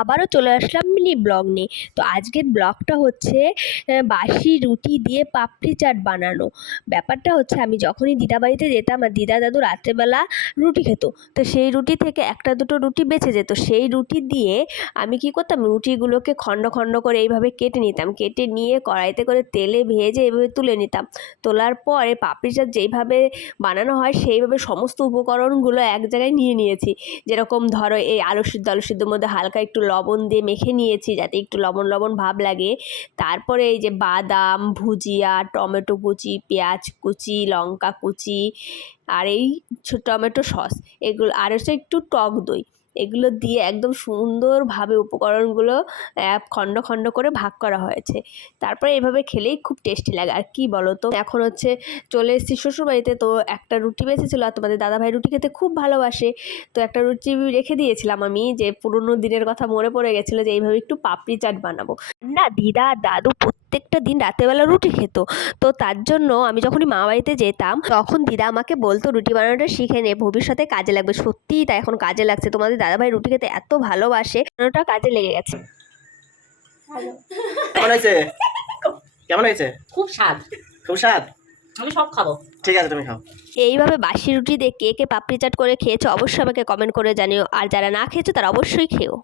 আবারও চলে আসলাম mini blog নিয়ে। তো আজকের ব্লগটা হচ্ছে বাসি রুটি দিয়ে পাপড়ি চাট বানানো। ব্যাপারটা হচ্ছে আমি যখনই দিদা বাড়িতে যেতাম আর দিদা দাদু রাত্রেবেলা রুটি খেত, তো সেই রুটি থেকে একটা দুটো রুটি বেঁচে যেত। সেই রুটি দিয়ে আমি কী করতাম, রুটিগুলোকে খণ্ড খণ্ড করে এইভাবে কেটে নিতাম, কেটে নিয়ে কড়াইতে করে তেলে ভেজে এইভাবে তুলে নিতাম। তোলার পরে পাপড়ি চাট যেইভাবে বানানো হয় সেইভাবে সমস্ত উপকরণগুলো এক জায়গায় নিয়ে নিয়েছি। যেরকম ধরো এই আলু সিদ্ধর মধ্যে হালকা একটু লবণ দিয়ে মেখে নিয়েছি যাতে একটু লবণ লবণ ভাব লাগে। তারপরে এই যে বাদাম, ভুজিয়া, টমেটো কুচি, পেঁয়াজ কুচি, লঙ্কা কুচি, আর এই টমেটো সস, এগুলো আর হচ্ছে একটু টক দই, এগুলো দিয়ে একদম সুন্দরভাবে উপকরণগুলো খণ্ড খণ্ড করে ভাগ করা হয়েছে। তারপরে এভাবে খেলেই খুব টেস্টি লাগে। আর কি বলো তো, এখন হচ্ছে চলে এসেছি শ্বশুরবাড়িতে, তো একটা রুটি বেঁচেছিলো আর তোমাদের দাদাভাই রুটি খেতে খুব ভালোবাসে। তো একটা রুটি রেখে দিয়েছিলাম আমি, যে পুরোনো দিনের কথা মনে পড়ে গেছিলো যে এইভাবে একটু পাপড়ি চাট বানাবো। না, দিদা আর দাদু প্রত্যেকটা দিন রাতেরবেলা রুটি খেত, তো তার জন্য আমি যখনই মা বাড়িতে যেতাম তখন দিদা আমাকে বলতো রুটি বানানোটা শিখে নে, ভবিষ্যতে কাজে লাগবে। সত্যিই তাই, এখন কাজে লাগছে। তোমাদের দাদাভাই রুটি খেতে এত ভালোবাসে, ওটা কাজে লেগে গেছে। কেমন হয়েছে? কেমন হয়েছে? খুব স্বাদ। খুব স্বাদ? আমি সব খাবো। ঠিক আছে, তুমি খাও। এইভাবে বাসি রুটি দিয়ে কে কে পাপড়ি চাট করে খেয়েছো অবশ্যই আমাকে কমেন্ট করে জানিও, আর যারা না খেয়েছো তারা অবশ্যই খেও।